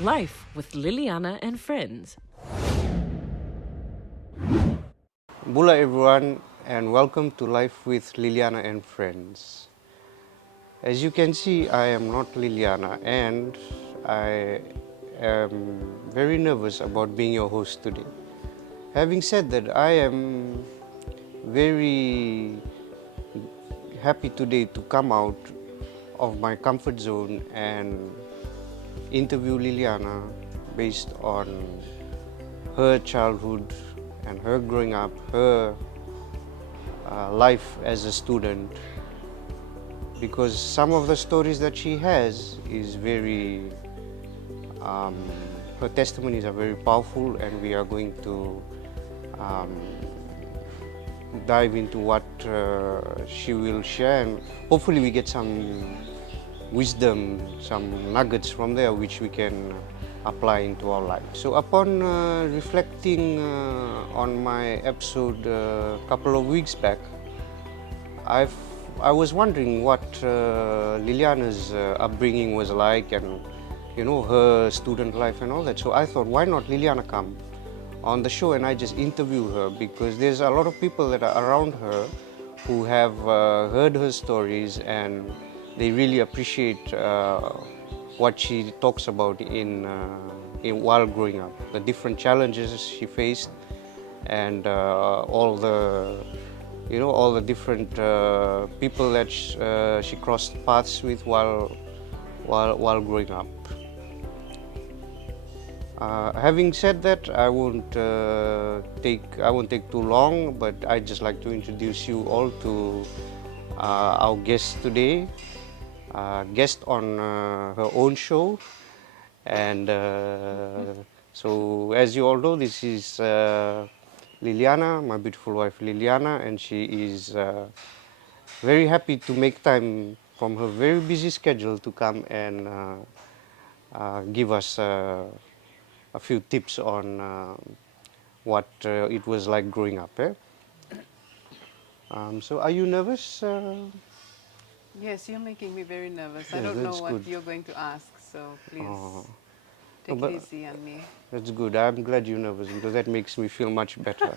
Life with Liliana and Friends. Bula everyone and welcome to Life with Liliana and Friends. As you can see, I am not Liliana and I am very nervous about being your host today. Having said that, I am very happy today to come out of my comfort zone and interview Liliana based on her childhood and her growing up, her life as a student, because some of the stories that she has is very, her testimonies are very powerful, and we are going to um, dive into what she will share, and hopefully we get some wisdom, some nuggets from there which we can apply into our life. So upon reflecting on my episode a couple of weeks back, I was wondering what Liliana's upbringing was like, and her student life and all that. So I thought, why not Liliana come on the show and I just interview her, because there's a lot of people that are around her who have heard her stories and they really appreciate what she talks about in while growing up, the different challenges she faced, and all the different people that she crossed paths with while growing up. Having said that, I won't take too long, but I'd just like to introduce you all to our guest today, guest on her own show, and so as you all know, this is Liliana, my beautiful wife Liliana, and she is very happy to make time from her very busy schedule to come and give us a few tips on what it was like growing up. So are you nervous? Yes, you're making me very nervous. I Yeah, don't know that's what good. you're going to ask, so please No, take it but easy on me. that's good. I'm glad you're nervous because that makes me feel much better.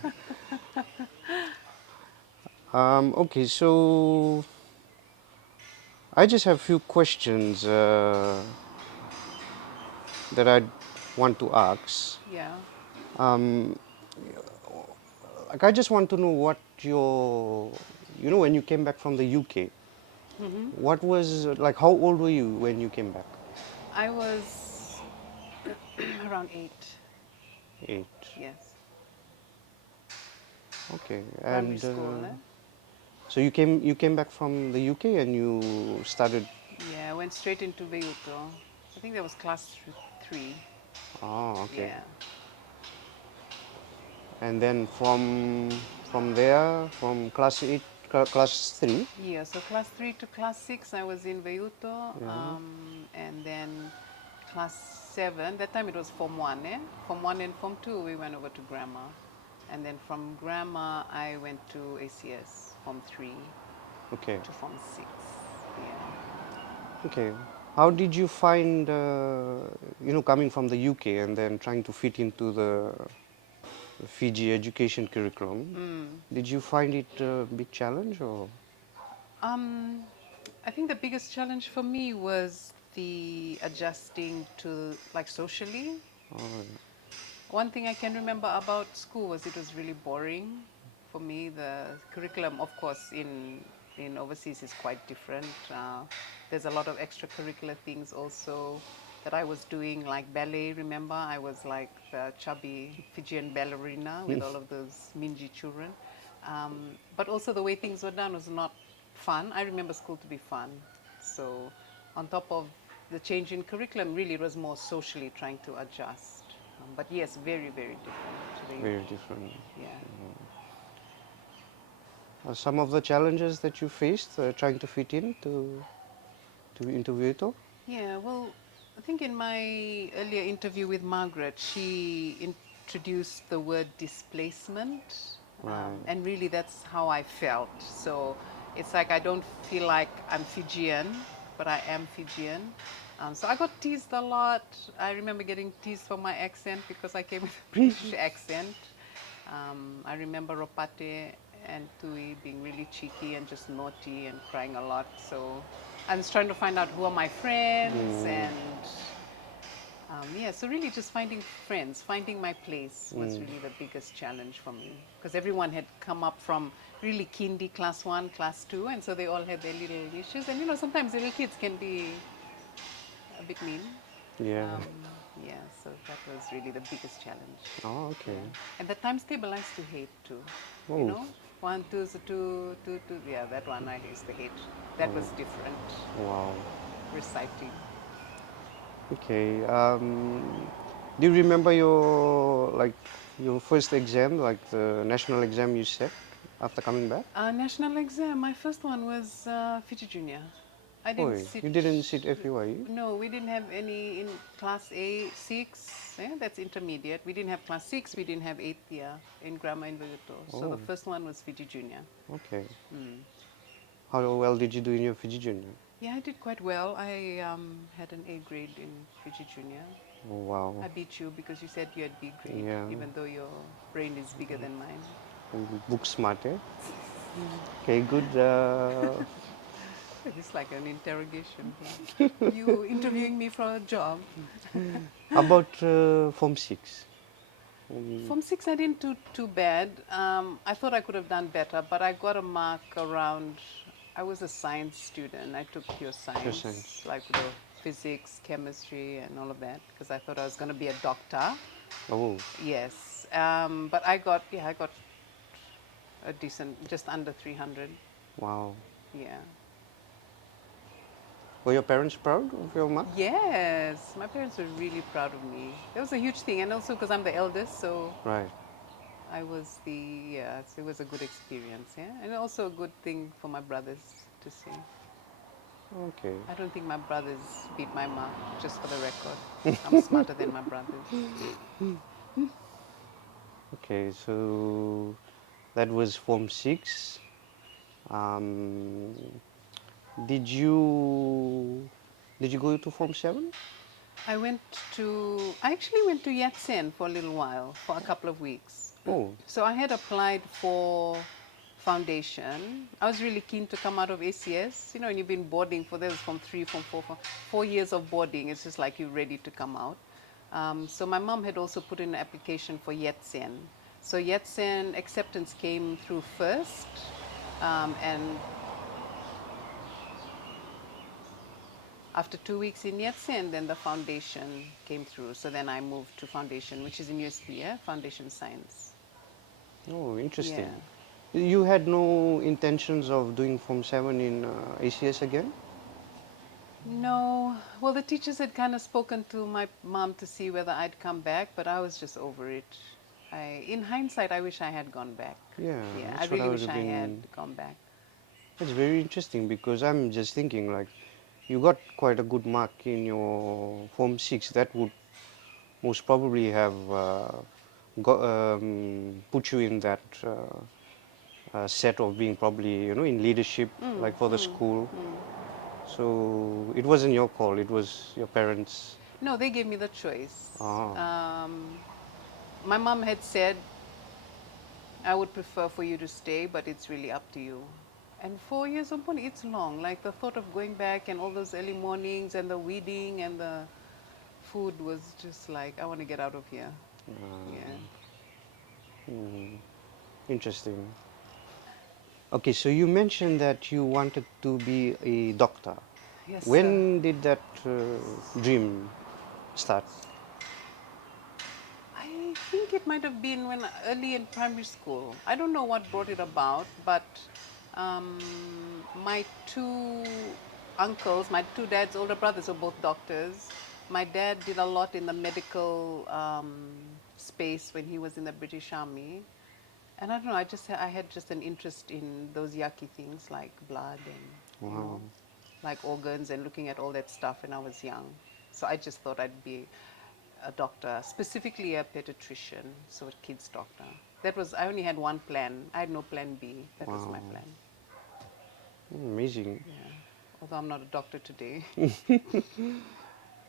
Okay, so I just have a few questions that I want to ask. Yeah. Um, like I just want to know what when you came back from the UK, hmm what was like? How old were you when you came back? I was around 8. 8. Yes. Okay, Primary and school, eh? so you came back from the UK and you started. Yeah, I went straight into Veuto. I think that was class 3. Oh, okay. Yeah. And then from there, from class 8, class 3. Yeah, so class 3 to class 6, I was in Veuto. Yeah. And then class 7, that time it was Form 1, eh? Form 1 and Form 2, we went over to grammar. And then from grammar, I went to ACS, Form 3 Okay. to Form 6. Yeah. Okay. How did you find, coming from the UK and then trying to fit into the Fiji education curriculum? Did you find it a big challenge or? Um, I think the biggest challenge for me was the adjusting to, like, socially. Oh, One thing I can remember about school was it was really boring for me. The curriculum, of course, in overseas is quite different. There's a lot of extracurricular things also that I was doing, like ballet. Remember, I was like the chubby Fijian ballerina with all of those Minji children. But also the way things were done was not fun. I remember school to be fun. So on top of the change in curriculum, really it was more socially trying to adjust. But yes, very, very different to the very UK. different. Yeah. Some of the challenges that you faced trying to fit in into Vieto? Yeah, well, I think in my earlier interview with Margaret, she introduced the word displacement. Right. And really that's how I felt. So it's like I don't feel like I'm Fijian, but I am Fijian. So I got teased a lot. I remember getting teased for my accent because I came with a British accent. I remember Ropate and Tui being really cheeky and just naughty and crying a lot. So I was trying to find out who are my friends and yeah, so really just finding friends, finding my place was really the biggest challenge for me because everyone had come up from really kindy class 1, class 2, and so they all had their little issues. And you know, sometimes little kids can be a bit mean. Yeah. Yeah, so that was really the biggest challenge. Oh, okay. And the times table I used to hate too. You Oh, know, 1, 2, so 2, 2, 2. Yeah, that one I used to hate. That was different. wow. Reciting. Okay. Do you remember your first exam, like the national exam you set after coming back? National exam. My first one was Fiji Junior. I Oh, didn't sit. you didn't sit FUI? No, we didn't have any in class A, 6. Yeah, that's intermediate. We didn't have class 6. We didn't have 8th year in grammar in Vegeto. So the Oh, first one was Fiji Junior. okay. How well did you do in your Fiji Junior? Yeah, I did quite well. I had an A grade in Fiji Junior. Oh, wow. I beat you because you said you had B grade, Yeah. even though your brain is bigger than mine. Book smart, eh? Okay, good. It's like an interrogation here. You interviewing me for a job. How about Form 6? From 6, I didn't do too bad. I thought I could have done better, but I got a mark around. I was a science student. I took pure science, science. like the physics, chemistry, and all of that, because I thought I was going to be a doctor. Oh, Yes, but I got a decent, just under 300. wow. Yeah. Were your parents proud of your mark? Yes, my parents were really proud of me. That was a huge thing, and also because I'm the eldest, so Right. I was yeah, it was a good experience, yeah, and also a good thing for my brothers to see. Okay. I don't think my brothers beat my mark, just for the record. I'm smarter than my brothers. Okay, so that was Form 6. Um, did you go to Form 7? I actually went to Yatsen for a little while, for a couple of weeks. Oh, So I had applied for foundation. I was really keen to come out of ACS. You know, and you've been boarding for this from 3, from 4, for 4 years of boarding. It's just like you're ready to come out. So my mom had also put in an application for Yatsen. So Yatsen acceptance came through first, and after 2 weeks in Yatsen, then the foundation came through. So then I moved to foundation, which is in USP, yeah? Foundation Science. oh, interesting. Yeah. You had no intentions of doing Form 7 in ACS again? No, well, the teachers had kind of spoken to my mom to see whether I'd come back, but I was just over it. In hindsight, I wish I had gone back. Yeah, Yeah, I that's what I really would wish have I had been. gone back. It's very interesting because I'm just thinking like you got quite a good mark in your Form 6. That would most probably have put you in that set of being probably in leadership like for the school. So it wasn't your call, it was your parents. No, they gave me the choice. Ah, My mom had said, I would prefer for you to stay, but it's really up to you. And 4 years of money, it's long. Like the thought of going back and all those early mornings and the weeding and the food was just like, I want to get out of here. Yeah. interesting. Okay, so you mentioned that you wanted to be a doctor. Yes, sir. When did that dream start? I think it might have been when early in primary school. I don't know what brought it about, but um, my two uncles, my two dad's older brothers, were both doctors. My dad did a lot in the medical space when he was in the British Army. And I don't know, I had just an interest in those yucky things like blood and, you know, like organs and looking at all that stuff when I was young. So I just thought I'd be a doctor, specifically a pediatrician, so a kid's doctor. I only had one plan. I had no plan B. That was my plan. Amazing. Yeah. Although I'm not a doctor today.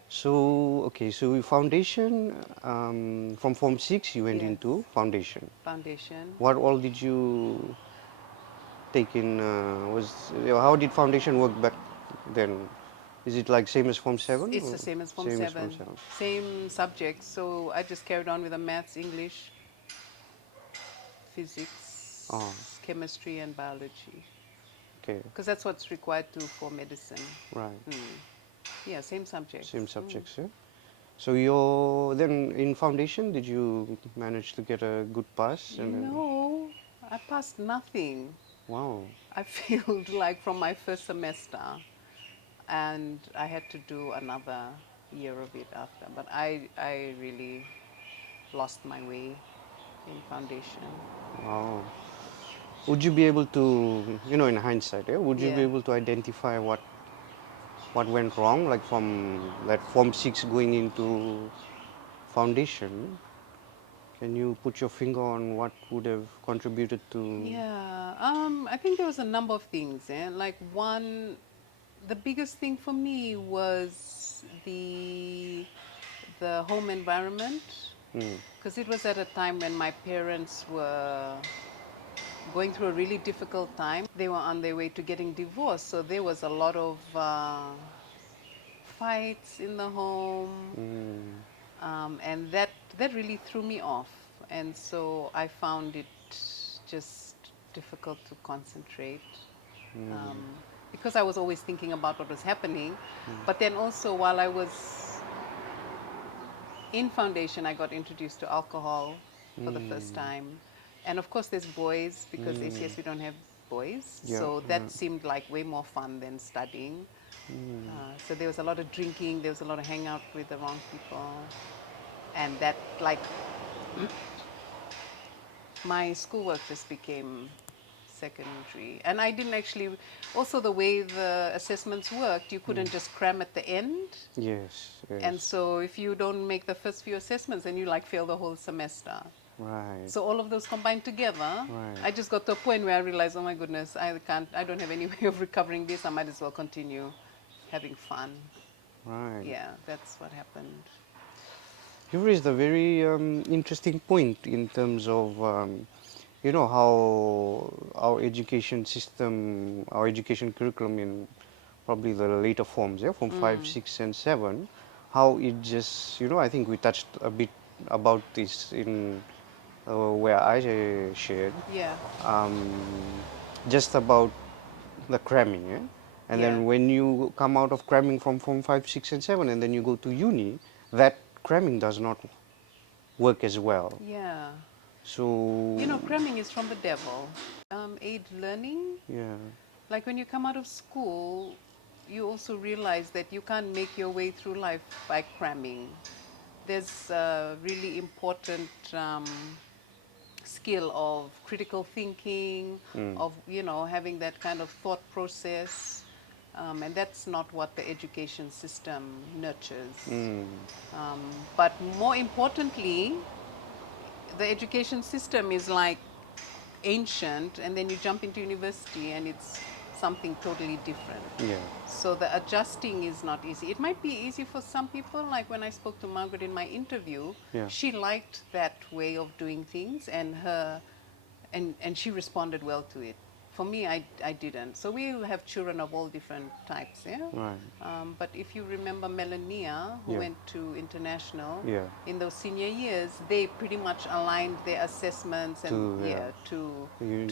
So, okay, so foundation, from Form 6 you went Yes. into foundation. Foundation. What all did you take in, how did foundation work back then? Is it like same as Form 7? It's Or the same as Form same as Form 7. 7? Same subjects. So I just carried on with the maths, English, physics, Oh, chemistry, and biology. okay, Because that's what's required for medicine. right. Yeah, same subjects. Same subjects, yeah? So you're then in foundation, did you manage to get a good pass? And then, No, I passed nothing. wow, I failed like from my first semester, and I had to do another year of it after. But I really lost my way in foundation. wow. Would you be able to, in hindsight, yeah, would you be Yeah. able to identify what went wrong, like from that Form 6 going into foundation? Can you put your finger on what would have contributed to? Yeah, I think there was a number of things. Like one, the biggest thing for me was the home environment, because it was at a time when my parents were going through a really difficult time. They were on their way to getting divorced, so there was a lot of fights in the home, and that really threw me off. And so I found it just difficult to concentrate, um, because I was always thinking about what was happening. But then also while I was in foundation, I got introduced to alcohol for the first time. And of course, there's boys because ACS we don't have boys. Yeah, So yeah. that seemed like way more fun than studying. So there was a lot of drinking, there was a lot of hang out with the wrong people. And that, like, my schoolwork just became secondary. And I didn't actually, also the way the assessments worked, you couldn't just cram at the end. Yes, And yes, so if you don't make the first few assessments, then you like fail the whole semester. right, So all of those combined together, right, I just got to a point where I realized, oh my goodness, I don't have any way of recovering this. I might as well continue having fun. right. Yeah, that's what happened. You raised a very interesting point in terms of, how our education system, our education curriculum in probably the later forms, yeah, from 5, 6, and 7, how it just, I think we touched a bit about this in where I shared, Yeah, um, just about the cramming, yeah? And yeah, then when you come out of cramming from Form 5, 6, and 7, and then you go to uni, that cramming does not work as well. yeah. So, You know, cramming is from the devil. Aid learning, yeah, like when you come out of school, you also realize that you can't make your way through life by cramming. There's a really important skill of critical thinking, of having that kind of thought process, and that's not what the education system nurtures. But more importantly, the education system is like ancient, and then you jump into university and it's something totally different. yeah, So the adjusting is not easy. It might be easy for some people, like when I spoke to Margaret in my interview, yeah, she liked that way of doing things, and she responded well to it. For me, I didn't. So we'll have children of all different types, yeah? right, But if you remember Melania, who yeah, went to international, yeah, in those senior years, they pretty much aligned their assessments and to, yeah, to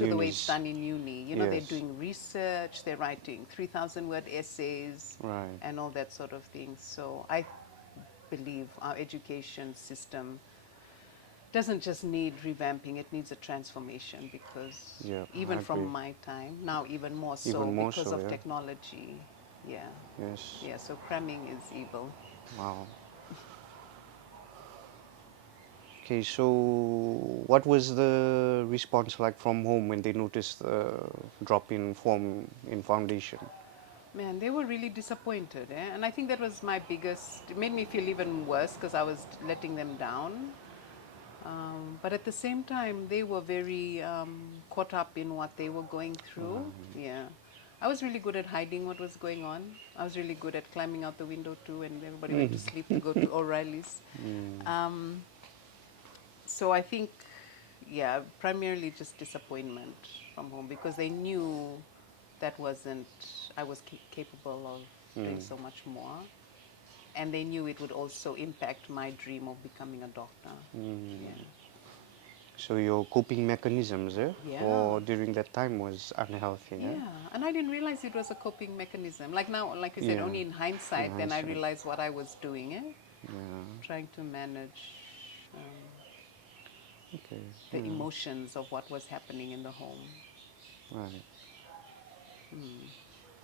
the way it's unis, done in uni. You know, they're yes, doing research, they're writing 3,000 word essays, right, and all that sort of thing. So I believe our education system doesn't just need revamping, it needs a transformation, because yeah, I even from agree. my time, now even more so Even more because so, of yeah, technology. Yeah. yes, Yeah, so cramming is evil. wow. Okay, so what was the response like from home when they noticed the drop in form in foundation? Man, they were really disappointed. And I think that was my biggest, it made me feel even worse because I was letting them down. But at the same time, they were very caught up in what they were going through. Yeah. I was really good at hiding what was going on. I was really good at climbing out the window too, and everybody went to sleep to go to O'Reilly's. Um, so I think, yeah, primarily just disappointment from home because they knew that wasn't, I was capable of doing so much more. And they knew it would also impact my dream of becoming a doctor. Yeah. So your coping mechanisms Yeah. for during that time was unhealthy. Yeah, and I didn't realize it was a coping mechanism. Like now, like you said, Yeah. only in hindsight, then I hindsight. realized what I was doing, Yeah. trying to manage Okay. the emotions of what was happening in the home. Right.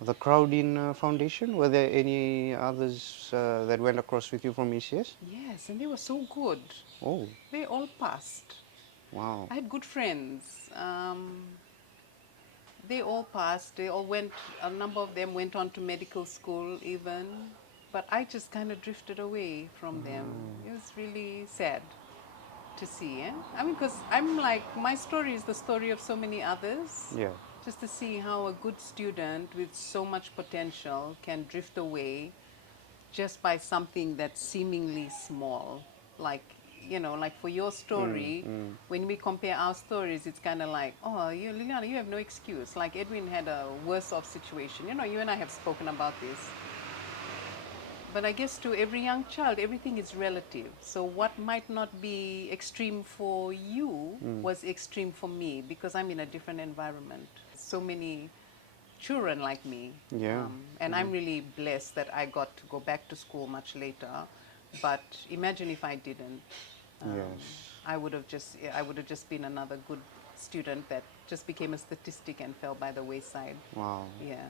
The crowd in foundation, were there any others that went across with you from ECS? Yes, and they were so good. Oh, They all passed. wow. I had good friends. They all passed. They all went, a number of them went on to medical school even. But I just kind of drifted away from them. It was really sad to see. I mean, because I'm like, my story is the story of so many others. Yeah. Just to see how a good student with so much potential can drift away just by something that's seemingly small. Like, you know, like for your story, when we compare our stories, it's kind of like, oh, you, Liliana, you have no excuse. Like Edwin had a worse off situation. You know, you and I have spoken about this. But I guess to every young child, everything is relative. So what might not be extreme for you was extreme for me because I'm in a different environment. So many children like me. Yeah. And I'm really blessed that I got to go back to school much later. But imagine if I didn't. Yes. I would have just been another good student that just became a statistic and fell by the wayside. Wow. Yeah.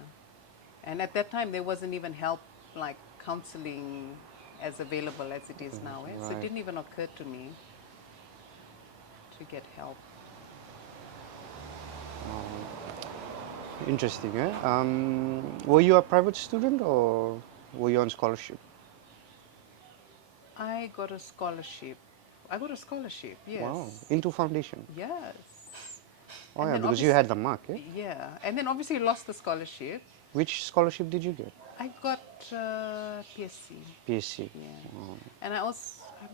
And at that time, there wasn't even help like counseling as available as it is now. So it Right. didn't even occur to me to get help. Interesting, eh? Were you a private student or were you on scholarship? I got a scholarship. Yes. Wow. Into foundation. Yes. Oh, And yeah, then because you had the mark, eh? Yeah. And then obviously lost the scholarship. Which scholarship did you get? I got PSC. PSC. Yeah. And I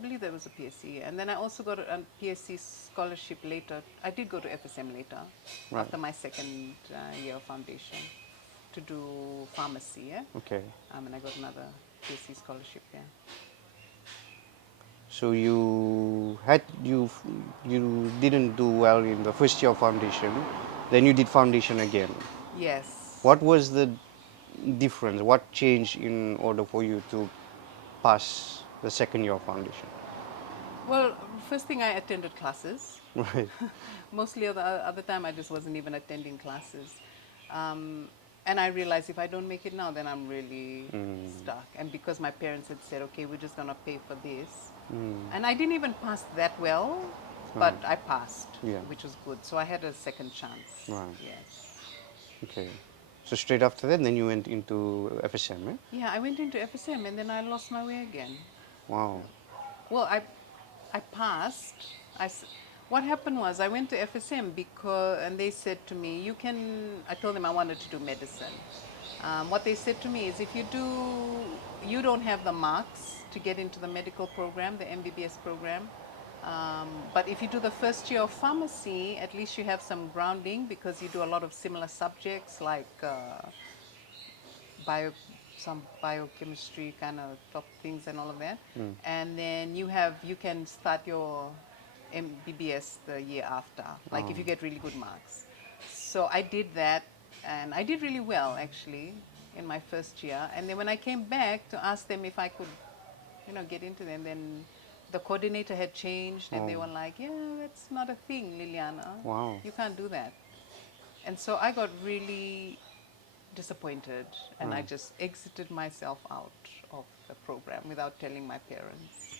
believe there was a PSC. And then I also got a PSC scholarship later. I did go to FSM later, Right. after my second year of foundation, to do pharmacy. Yeah? Okay. And I got another PSC scholarship. Yeah. So you didn't do well in the first year of foundation, then you did foundation again. Yes. What was the difference? What changed in order for you to pass the second year of foundation? Well, first thing I attended classes. Right. Mostly the other time I just wasn't even attending classes. And I realized if I don't make it now, then I'm really stuck. And because my parents had said, okay, we're just going to pay for this. And I didn't even pass that well, but I passed, Yeah. which was good. So I had a second chance. Right. Yes. Okay. So straight after that, then you went into FSM, eh? Yeah, I went into FSM and then I lost my way again. Wow. Well, I passed. What happened was I went to FSM and they said to me, I told them I wanted to do medicine. What they said to me is you don't have the marks to get into the medical program, the MBBS program. But if you do the first year of pharmacy, at least you have some grounding because you do a lot of similar subjects like some biochemistry kind of top things and all of that. And then you can start your MBBS the year after, like if you get really good marks. So I did that and I did really well actually in my first year. And then when I came back to ask them if I could, get into them, then the coordinator had changed and they were like, yeah, that's not a thing, Liliana. Wow. You can't do that. And so I got really disappointed and I just exited myself out of the program without telling my parents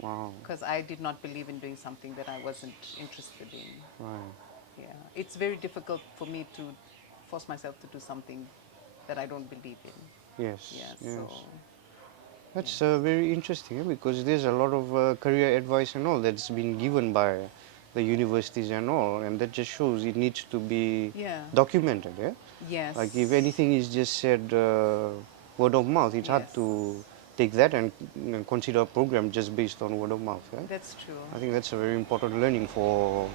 Wow. because I did not believe in doing something that I wasn't interested in. Right. Yeah, it's very difficult for me to force myself to do something that I don't believe in. Yes. Yeah, Yes. so That's very interesting, because there's a lot of career advice and all that's been given by the universities and all, and that just shows it needs to be yeah, documented. Yeah. Yes. Like if anything is just said word of mouth, it's hard Yes. to take that and consider a program just based on word of mouth. Yeah? That's true. I think that's a very important learning for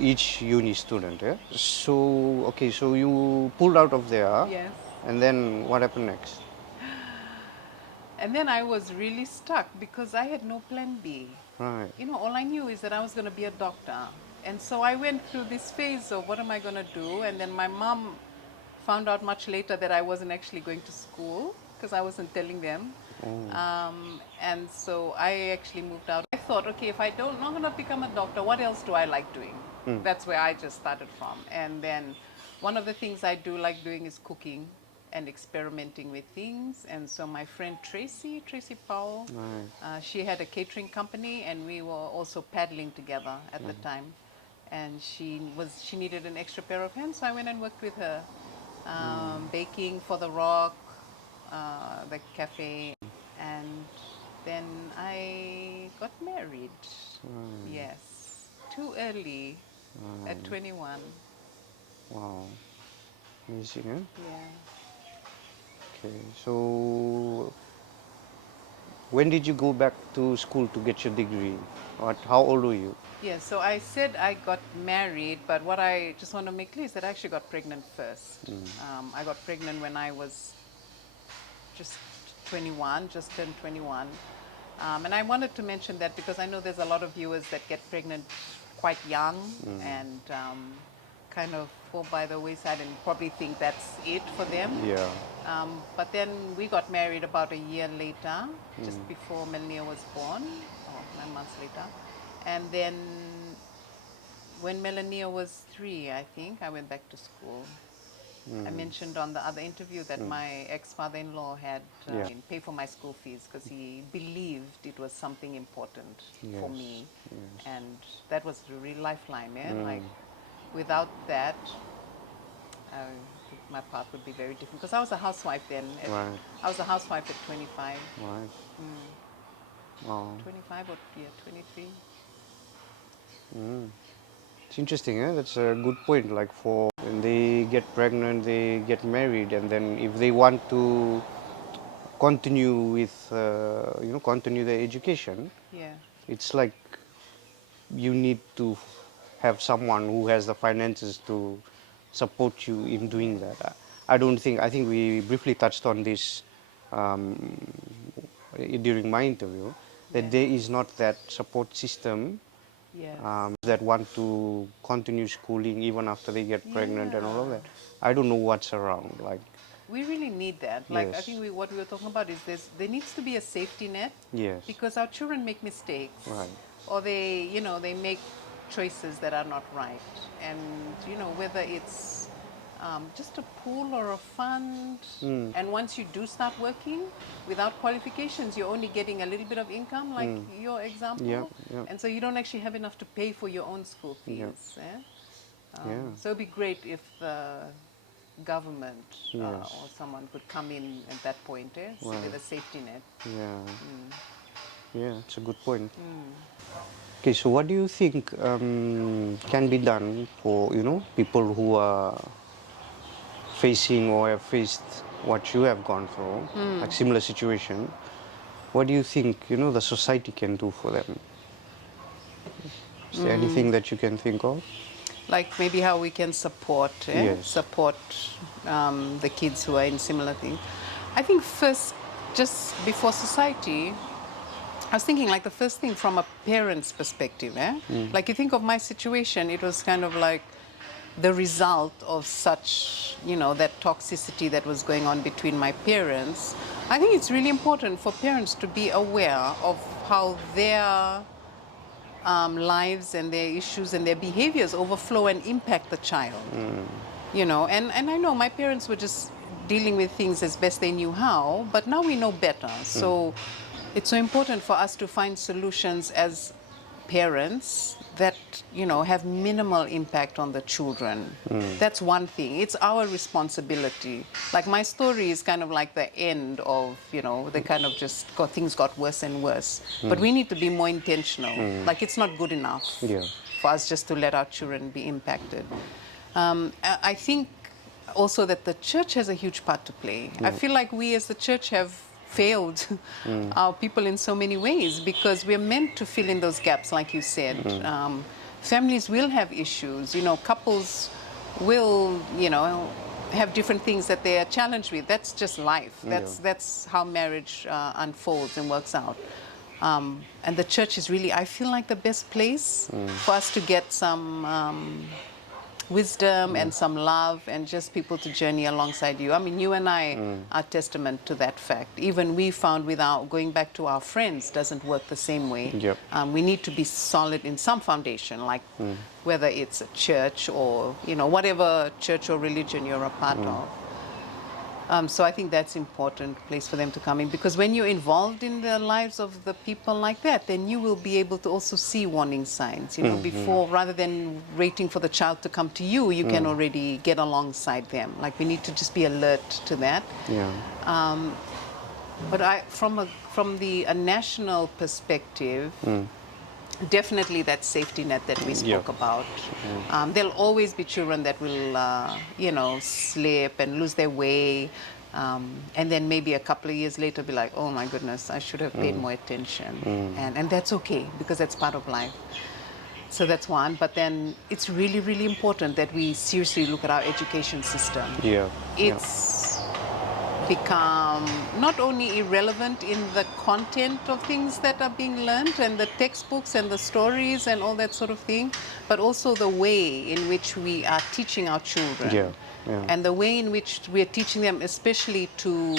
each uni student. Yeah? So okay, so you pulled out of there, Yes. and then what happened next? And then I was really stuck because I had no plan B. Right. You know, all I knew is that I was going to be a doctor. And so I went through this phase of what am I going to do? And then my mom found out much later that I wasn't actually going to school because I wasn't telling them. And so I actually moved out. I thought, okay, if I don't not going to become a doctor, what else do I like doing? That's where I just started from. And then one of the things I do like doing is cooking and experimenting with things. And so my friend Tracy Powell, she had a catering company, and we were also paddling together at the time. And she needed an extra pair of hands, so I went and worked with her, baking for the Rock, the cafe, and then I got married. Yes, too early, at 21. Wow. Amazing, eh? Yeah. Okay. So when did you go back to school to get your degree? How old were you? Yeah, so I said I got married, but what I just want to make clear is that I actually got pregnant first. I got pregnant when I was just 21, just turned 21. And I wanted to mention that because I know there's a lot of viewers that get pregnant quite young and kind of fall by the wayside and probably think that's it for them. Yeah. But then we got married about a year later, just before Melania was born, or 9 months later. And then when Melania was 3, I think, I went back to school. I mentioned on the other interview that my ex-father-in-law had Yeah. pay for my school fees because he believed it was something important for Yes, me. yes. And that was the real lifeline, yeah? Like, without that, I think my path would be very different. Because I was a housewife then. Right. I was a housewife at 25. Right. Wow. 25 or, yeah, 23. It's interesting, eh? That's a good point. Like for when they get pregnant, they get married, and then if they want to continue with, continue their education, Yeah. it's like you need to have someone who has the finances to support you in doing that. I think we briefly touched on this um, during my interview, that Yeah. there is not that support system Yes. that want to continue schooling even after they get pregnant and all of Yeah. that. I don't know what's around. Like, We really need that. Like, I yes, think what we were talking about is there needs to be a safety net yes, because our children make mistakes, right, or they make choices that are not right. And, whether it's just a pool or a fund, and once you do start working without qualifications, you're only getting a little bit of income, like your example. yeah, yeah, And so you don't actually have enough to pay for your own school yeah, fees. Eh? yeah, So it'd be great if the government yes, or someone could come in at that point, with a safety net. yeah, yeah. It's a good point. Okay, so what do you think can be done for people who are facing or have faced what you have gone through, like similar situation? What do you think the society can do for them? Is there anything that you can think of? Like maybe how we can support Yes. support the kids who are in similar things. I think first, just before society, I was thinking like the first thing from a parent's perspective. Like you think of my situation, it was kind of like the result of such, that toxicity that was going on between my parents. I think it's really important for parents to be aware of how their lives and their issues and their behaviors overflow and impact the child. And I know my parents were just dealing with things as best they knew how, but now we know better. So it's so important for us to find solutions as parents that have minimal impact on the children. That's one thing. It's our responsibility. Like my story is kind of like the end of they kind of just things got worse and worse. But we need to be more intentional. Like it's not good enough Yeah. for us just to let our children be impacted. I think also that the church has a huge part to play. I feel like we as the church have failed our people in so many ways because we're meant to fill in those gaps, like you said. Families will have issues, couples will, have different things that they are challenged with. That's just life. That's how marriage unfolds and works out. And the church is really, I feel like, the best place for us to get some wisdom and some love and just people to journey alongside you. I mean, you and I are testament to that fact. Even we found without going back to our friends doesn't work the same way. Yep. We need to be solid in some foundation, like whether it's a church or, whatever church or religion you're a part of. So I think that's important place for them to come in, because when you're involved in the lives of the people like that, then you will be able to also see warning signs, before, rather than waiting for the child to come to you, you can already get alongside them. Like, we need to just be alert to that. Yeah. But from a national perspective, definitely that safety net that we spoke about. There'll always be children that will, slip and lose their way. And then maybe a couple of years later be like, oh my goodness, I should have paid more attention. And that's okay, because that's part of life. So that's one. But then it's really, really important that we seriously look at our education system. Yeah. It's become not only irrelevant in the content of things that are being learned and the textbooks and the stories and all that sort of thing, but also the way in which we are teaching our children. Yeah. And the way in which we are teaching them, especially to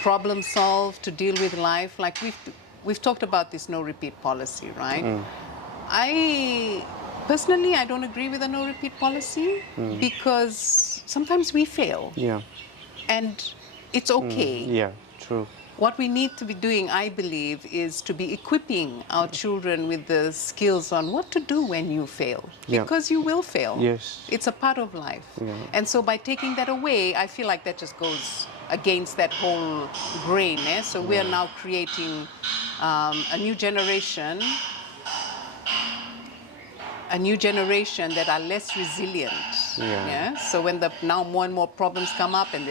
problem solve, to deal with life. Like we've talked about this no repeat policy, right? Personally, I don't agree with the no repeat policy because sometimes we fail. Yeah. And it's okay. Yeah, true. What we need to be doing, I believe, is to be equipping our children with the skills on what to do when you fail. Yeah. Because you will fail. Yes. It's a part of life. Yeah. And so by taking that away, I feel like that just goes against that whole grain. So we are now creating a new generation that are less resilient. So when now more and more problems come up, and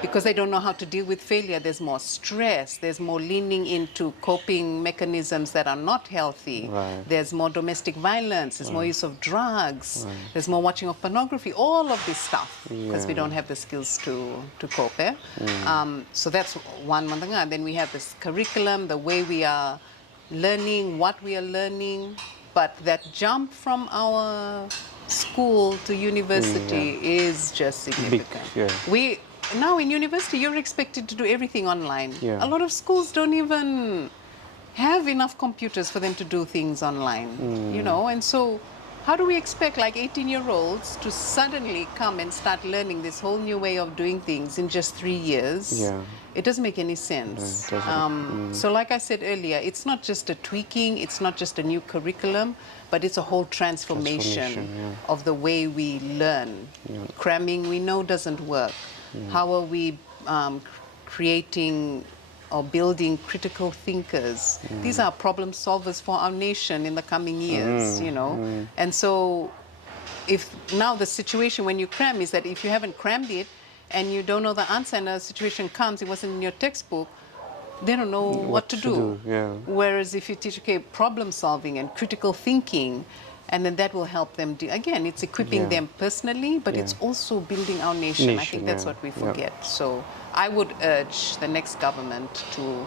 because they don't know how to deal with failure, there's more stress, there's more leaning into coping mechanisms that are not healthy. Right. There's more domestic violence, there's more use of drugs, there's more watching of pornography, all of this stuff, because we don't have the skills to cope. So that's one thing. And then we have this curriculum, the way we are learning, what we are learning. But that jump from our school to university is just significant. Now in university, you're expected to do everything online. A lot of schools don't even have enough computers for them to do things online, and so how do we expect like 18-year-olds to suddenly come and start learning this whole new way of doing things in just 3 years? It doesn't make any sense. So like I said earlier, it's not just a tweaking, it's not just a new curriculum, but it's a whole transformation of the way we learn. Cramming, we know, doesn't work. How are we creating or building critical thinkers? These are problem solvers for our nation in the coming years, And so if now the situation when you cram is that if you haven't crammed it and you don't know the answer and a situation comes, it wasn't in your textbook, they don't know what to do. Whereas if you teach, problem solving and critical thinking, and then that will help them. Again, it's equipping them personally, but it's also building our nation. I think that's what we forget. So I would urge the next government to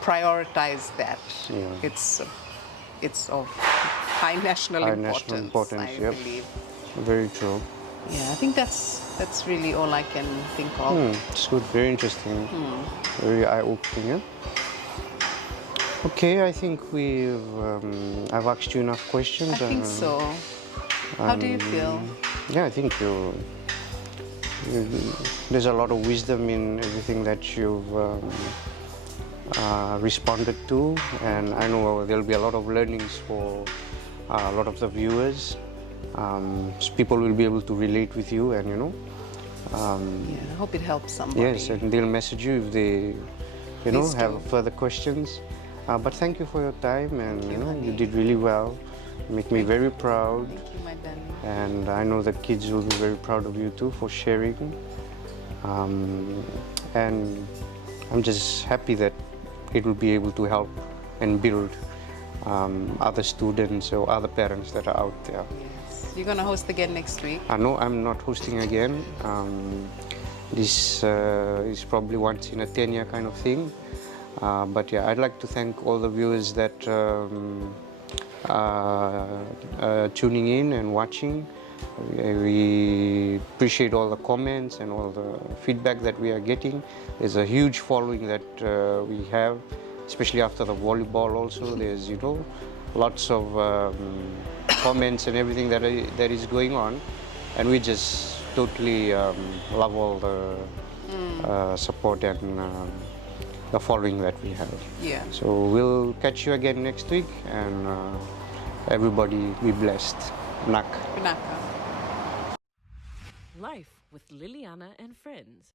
prioritize that. It's of high national importance, I believe. Very true. Yeah, I think that's really all I can think of. It's good, very interesting, very eye-opening. Okay, I think I've asked you enough questions. I think so. How do you feel? Yeah, I think there's a lot of wisdom in everything that you've responded to, and I know there'll be a lot of learnings for a lot of the viewers. So people will be able to relate with you, and I hope it helps somebody. Yes, and they'll message you if they have further questions. But thank you for your time, and you did really well. Make me very proud. Thank you, my darling. And I know the kids will be very proud of you too for sharing. And I'm just happy that it will be able to help and build other students or other parents that are out there. Yes. You're going to host again next week? I know I'm not hosting again. This is probably once in a 10-year kind of thing. But yeah, I'd like to thank all the viewers that are tuning in and watching. We appreciate all the comments and all the feedback that we are getting. There's a huge following that we have, especially after the volleyball also. There's, you know, lots of comments and everything that is going on. And we just totally love all the support and the following that we have. Yeah. So we'll catch you again next week, and everybody be blessed. Nak. Pinaka. Life with Liliana and Friends.